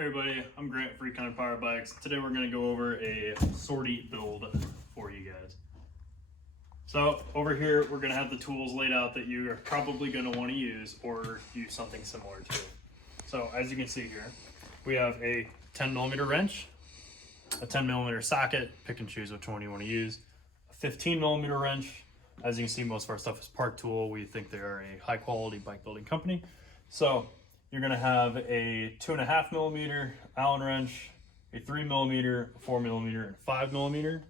Hey everybody, I'm Grant for RECON Power Bikes. Today we're going to go over a sortie build for you guys. So over here we're going to have the tools laid out that you are probably going to want to use or use something similar to. So as you can see here, we have a 10mm wrench, a 10mm socket, pick and choose which one you want to use, a 15mm wrench. As you can see, most of our stuff is Park Tool. We think they are a high quality bike building company. So you're going to have a 2.5mm Allen wrench, a 3mm, 4mm, and 5mm.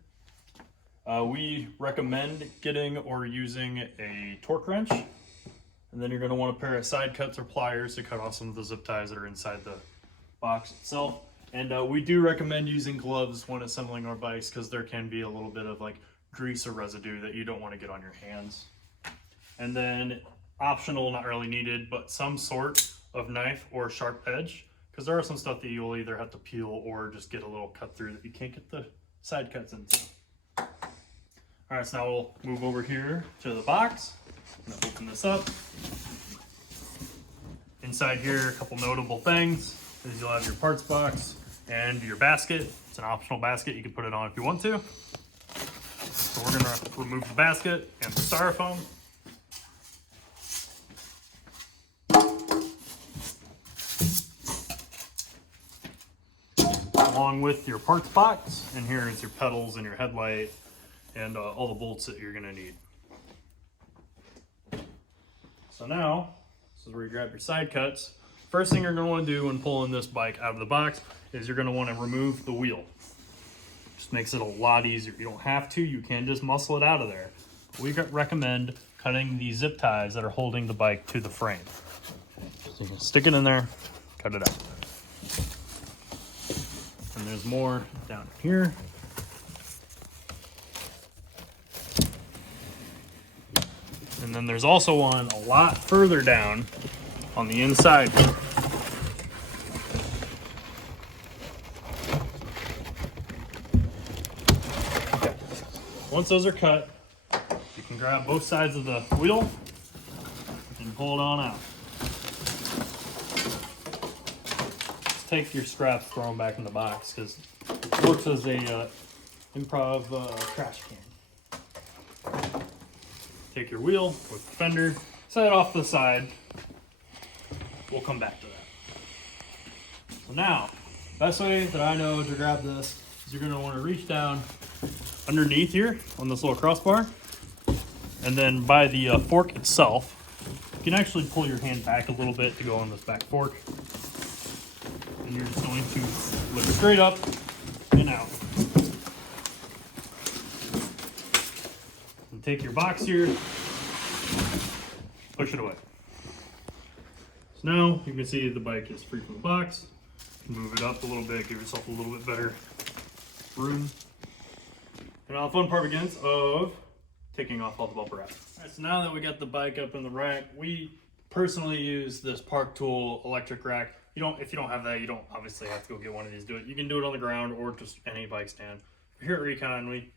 We recommend getting or using a torque wrench. And then you're going to want a pair of side cuts or pliers to cut off some of the zip ties that are inside the box itself. And we do recommend using gloves when assembling our bikes because there can be a little bit of like grease or residue that you don't want to get on your hands. And then optional, not really needed, but some sort of knife or sharp edge, because there are some stuff that you'll either have to peel or just get a little cut through that you can't get the side cuts into. All right, so now we'll move over here to the box and open this up. Inside here, a couple notable things is you'll have your parts box and your basket. It's an optional basket. You can put it on if you want to. So we're gonna remove the basket and the styrofoam. Along with your parts box, and here is your pedals and your headlight and all the bolts that you're gonna need. So now, this is where you grab your side cuts. First thing you're gonna wanna do when pulling this bike out of the box is you're gonna wanna remove the wheel. Just makes it a lot easier. You don't have to, you can just muscle it out of there. We recommend cutting the zip ties that are holding the bike to the frame. So you can stick it in there, cut it out. And there's more down here. And then there's also one a lot further down on the inside. Okay. Once those are cut, you can grab both sides of the wheel and pull it on out. Take your scraps, throw them back in the box because it works as a improv trash can. Take your wheel with the fender, set it off to the side. We'll come back to that. So now, best way that I know to grab this is you're going to want to reach down underneath here on this little crossbar, and then by the fork itself, you can actually pull your hand back a little bit to go on this back fork. And you're just going to lift straight up and out. And take your box here, push it away. So now you can see the bike is free from the box. You can move it up a little bit, give yourself a little bit better room. And now the fun part begins of taking off all the bumper wrap. All right, so now that we got the bike up in the rack, we personally use this Park Tool electric rack. If you don't have that, you don't obviously have to go get one of these. Do it. You can do it on the ground or just any bike stand. Here at RECON, we,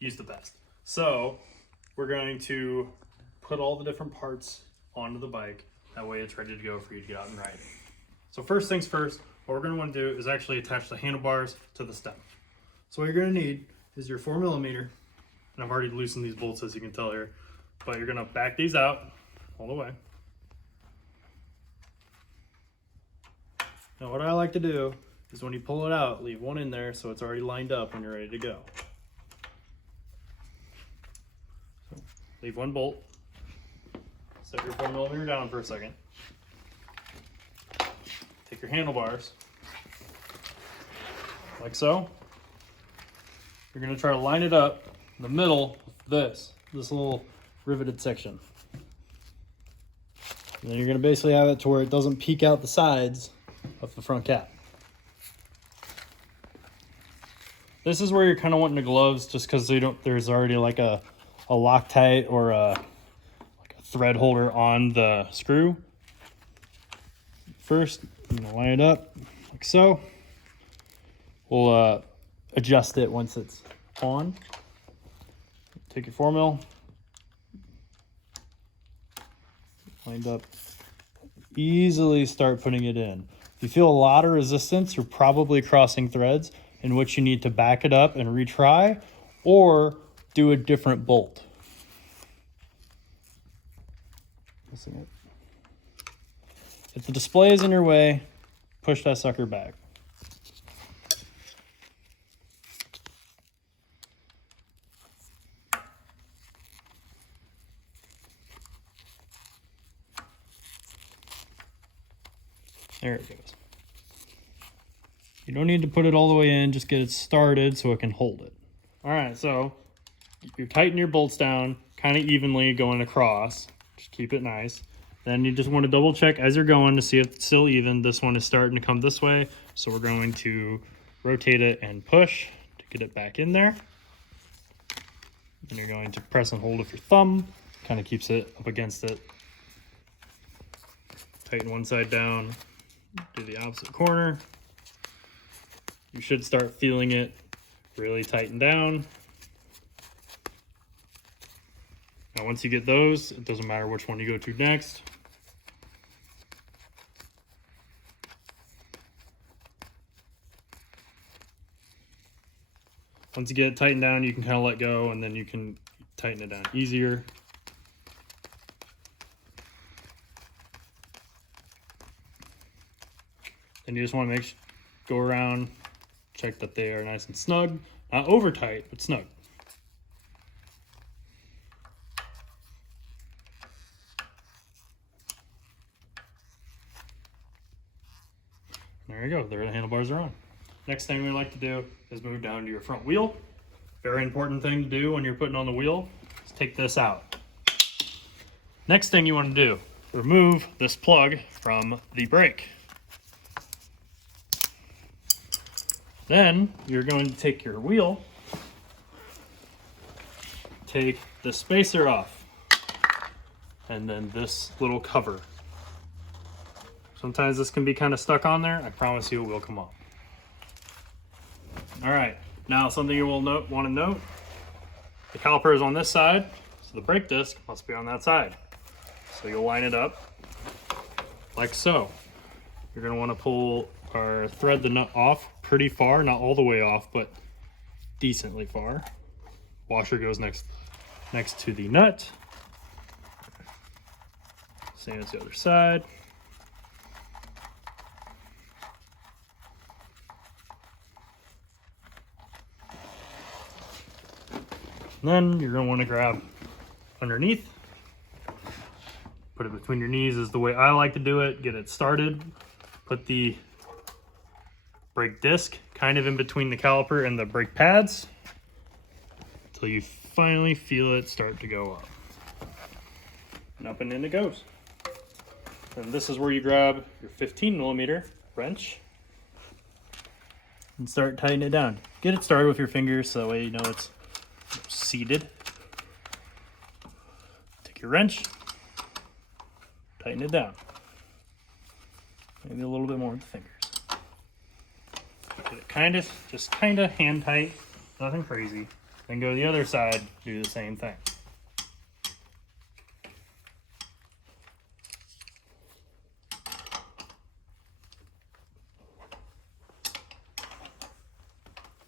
use the best. So we're going to put all the different parts onto the bike. That way it's ready to go for you to get out and ride. So first things first, what we're going to want to do is actually attach the handlebars to the stem. So what you're going to need is your 4mm, and I've already loosened these bolts as you can tell here, but you're going to back these out all the way. Now what I like to do is when you pull it out, leave one in there so it's already lined up when you're ready to go. So leave one bolt, set your 4mm down for a second, take your handlebars, like so. You're going to try to line it up in the middle of this little riveted section. And then you're going to basically have it to where it doesn't peek out the sides of the front cap. This is where you're kind of wanting the gloves just because there's already like a Loctite or like a thread holder on the screw. First, I'm going to line it up like so. We'll adjust it once it's on. Take your 4mm, lined up, easily start putting it in. you feel a lot of resistance, you're probably crossing threads, in which you need to back it up and retry, or do a different bolt. Missing it. If the display is in your way, push that sucker back. There it goes. You don't need to put it all the way in, just get it started so it can hold it. All right, so you tighten your bolts down kind of evenly going across. Just keep it nice. Then you just want to double check as you're going to see if it's still even. This one is starting to come this way, so we're going to rotate it and push to get it back in there. Then you're going to press and hold with your thumb, kind of keeps it up against it. Tighten one side down, do the opposite corner. You should start feeling it really tighten down. Now once you get those, it doesn't matter which one you go to next. Once you get it tightened down, you can kind of let go, and then you can tighten it down easier. Then you just want to go around, check that they are nice and snug. Not over tight, but snug. There you go, there the handlebars are on. Next thing we like to do is move down to your front wheel. Very important thing to do when you're putting on the wheel is take this out. Next thing you want to do, remove this plug from the brake. Then you're going to take your wheel, take the spacer off, and then this little cover. Sometimes this can be kind of stuck on there. I promise you it will come off. All right, now something you will want to note, the caliper is on this side, so the brake disc must be on that side. So you'll line it up like so. You're going to want to pull or thread the nut off pretty far, not all the way off, but decently far. Washer goes next to the nut. Same as the other side. And then you're going to want to grab underneath. Put it between your knees is the way I like to do it. Get it started. Put the brake disc kind of in between the caliper and the brake pads until you finally feel it start to go up. And up and in it goes. And this is where you grab your 15mm wrench and start tightening it down. Get it started with your fingers so that way you know it's seated. Take your wrench, tighten it down. Maybe a little bit more with the fingers. Get it just kind of hand tight, nothing crazy. Then go to the other side, do the same thing.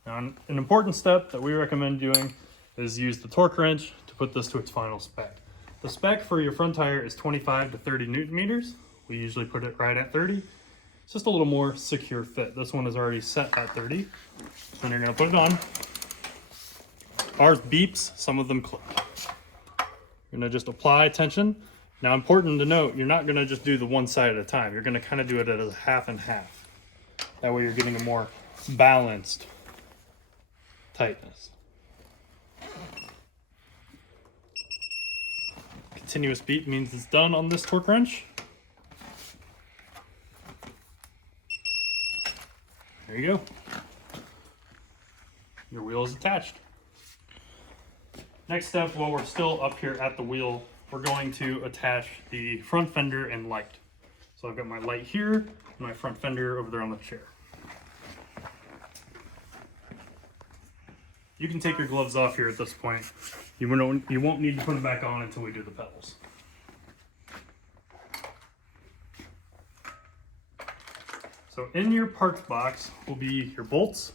Now, an important step that we recommend doing is use the torque wrench to put this to its final spec. The spec for your front tire is 25 to 30 Newton meters. We usually put it right at 30. It's just a little more secure fit. This one is already set at 30. Then you're gonna put it on. Ours beeps, some of them click. You're gonna just apply tension. Now, important to note, you're not gonna just do the one side at a time. You're gonna kind of do it at a half and half. That way you're getting a more balanced tightness. Continuous beep means it's done on this torque wrench. There you go. Your wheel is attached. Next step, while we're still up here at the wheel, we're going to attach the front fender and light. So I've got my light here and my front fender over there on the chair. You can take your gloves off here at this point. You won't need to put them back on until we do the pedals. So in your parts box will be your bolts.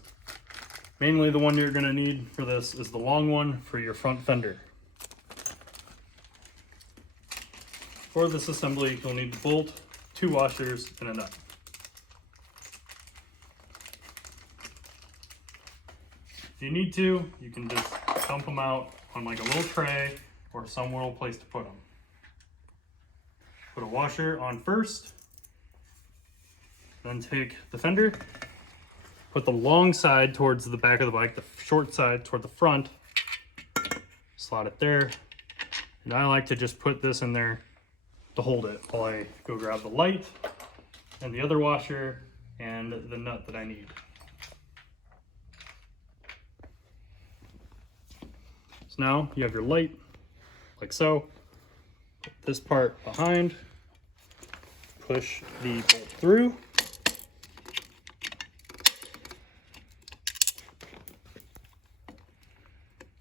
Mainly the one you're gonna need for this is the long one for your front fender. For this assembly, you'll need the bolt, 2 washers, and a nut. If you need to, you can just dump them out on like a little tray or some little place to put them. Put a washer on first, then take the fender, put the long side towards the back of the bike, the short side toward the front, slot it there, and I like to just put this in there to hold it while I go grab the light and the other washer and the nut that I need. So now you have your light, like so. Put this part behind, push the bolt through.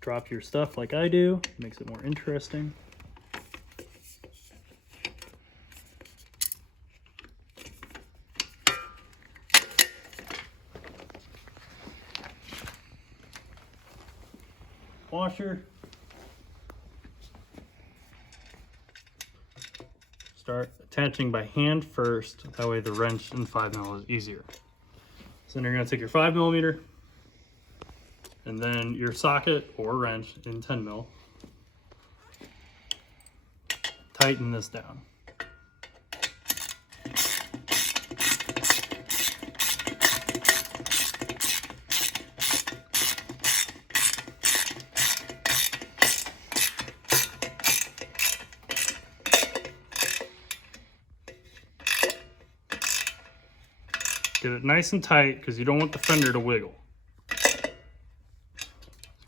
Drop your stuff like I do, makes it more interesting. Washer. Start attaching by hand first, that way the wrench in 5mm is easier. So then you're going to take your 5mm and then your socket or wrench in 10mm. Tighten this down. Get it nice and tight because you don't want the fender to wiggle.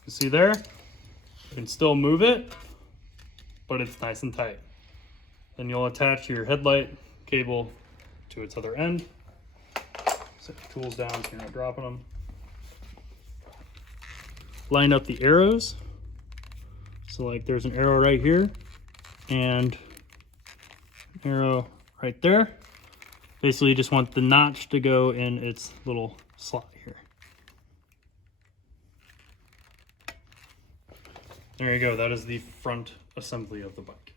You see there? You can still move it, but it's nice and tight. Then you'll attach your headlight cable to its other end. Set your tools down so you're not dropping them. Line up the arrows. So like there's an arrow right here and an arrow right there. Basically, you just want the notch to go in its little slot here. There you go, that is the front assembly of the bike.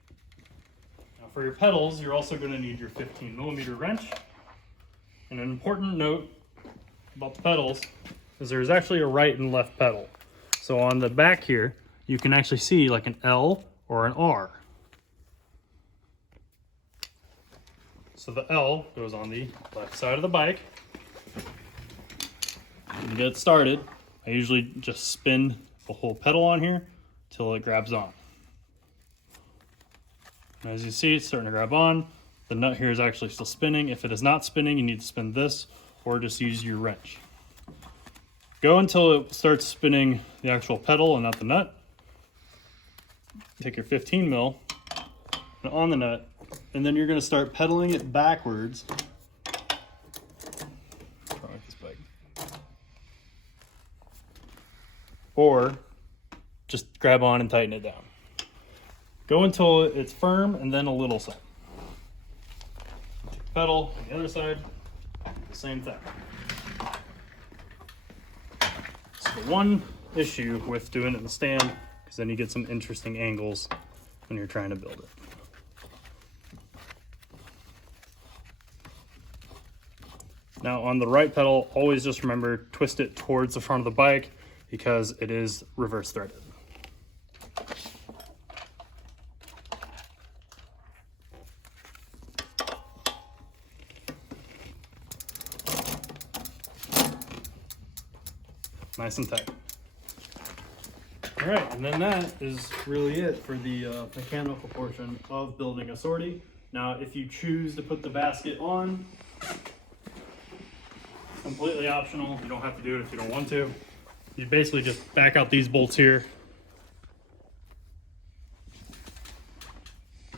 Now for your pedals, you're also going to need your 15mm wrench. And an important note about the pedals is there's actually a right and left pedal. So on the back here, you can actually see like an L or an R. So the L goes on the left side of the bike. To get started, I usually just spin the whole pedal on here till it grabs on. And as you see, it's starting to grab on. The nut here is actually still spinning. If it is not spinning, you need to spin this or just use your wrench. Go until it starts spinning the actual pedal and not the nut. Take your 15mm on the nut, and then you're going to start pedaling it backwards. Or just grab on and tighten it down. Go until it's firm and then a little side. Take the pedal on the other side, same thing. So the one issue with doing it in the stand is then you get some interesting angles when you're trying to build it. Now on the right pedal, always just remember, twist it towards the front of the bike because it is reverse threaded. Nice and tight. All right, and then that is really it for the mechanical portion of building a sortie. Now, if you choose to put the basket on, completely optional. You don't have to do it if you don't want to. You basically just back out these bolts here.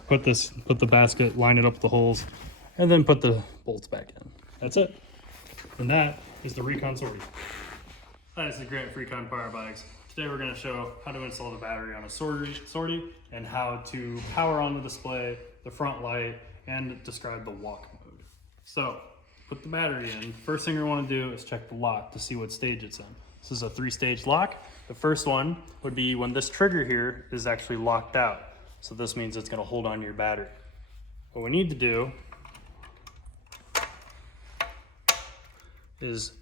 Put the basket, line it up with the holes, and then put the bolts back in. That's it. And that is the RECON Sortie. Hi, this is Grant for RECON Power Bikes. Today we're going to show how to install the battery on a sortie and how to power on the display, the front light, and describe the walk mode. So put the battery in, first thing you want to do is check the lock to see what stage it's in. This is a 3-stage lock. The first one would be when this trigger here is actually locked out. So this means it's going to hold on to your battery. What we need to do is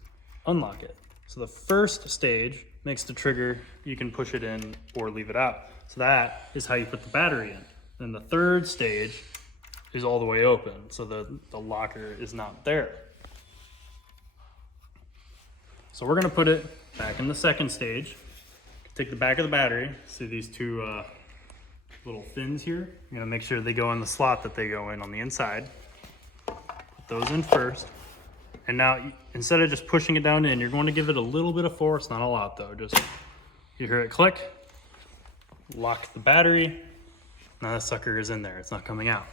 unlock it. So the first stage makes the trigger, you can push it in or leave it out. So that is how you put the battery in. Then the third stage is all the way open, so the locker is not there. So we're gonna put it back in the second stage. Take the back of the battery, see these two little fins here? You're gonna make sure they go in the slot that they go in on the inside. Put those in first. And now, instead of just pushing it down in, you're going to give it a little bit of force, not a lot though. Just, you hear it click, lock the battery. Now that sucker is in there, it's not coming out.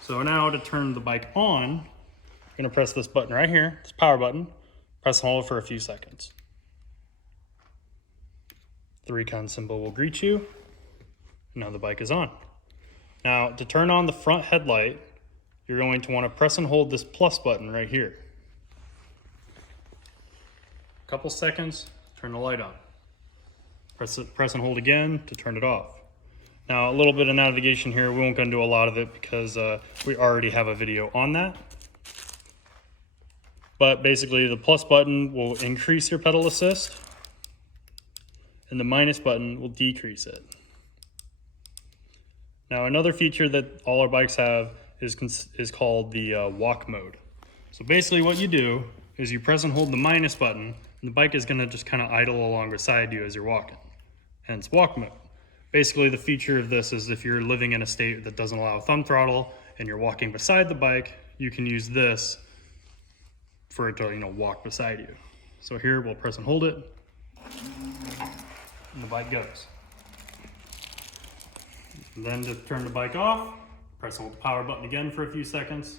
So now to turn the bike on, you're gonna press this button right here, this power button, press and hold for a few seconds. The RECON symbol will greet you. Now the bike is on. Now to turn on the front headlight, you're going to want to press and hold this plus button right here. A couple seconds, turn the light on. Press and hold again to turn it off. Now a little bit of navigation here, we won't go into a lot of it because we already have a video on that. But basically the plus button will increase your pedal assist and the minus button will decrease it. Now another feature that all our bikes have is called the walk mode. So basically what you do is you press and hold the minus button and the bike is gonna just kind of idle along beside you as you're walking. Hence walk mode. Basically the feature of this is if you're living in a state that doesn't allow thumb throttle and you're walking beside the bike, you can use this for it to walk beside you. So here we'll press and hold it and the bike goes. And then to turn the bike off, press and hold the power button again for a few seconds,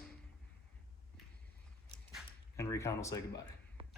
and RECON will say goodbye.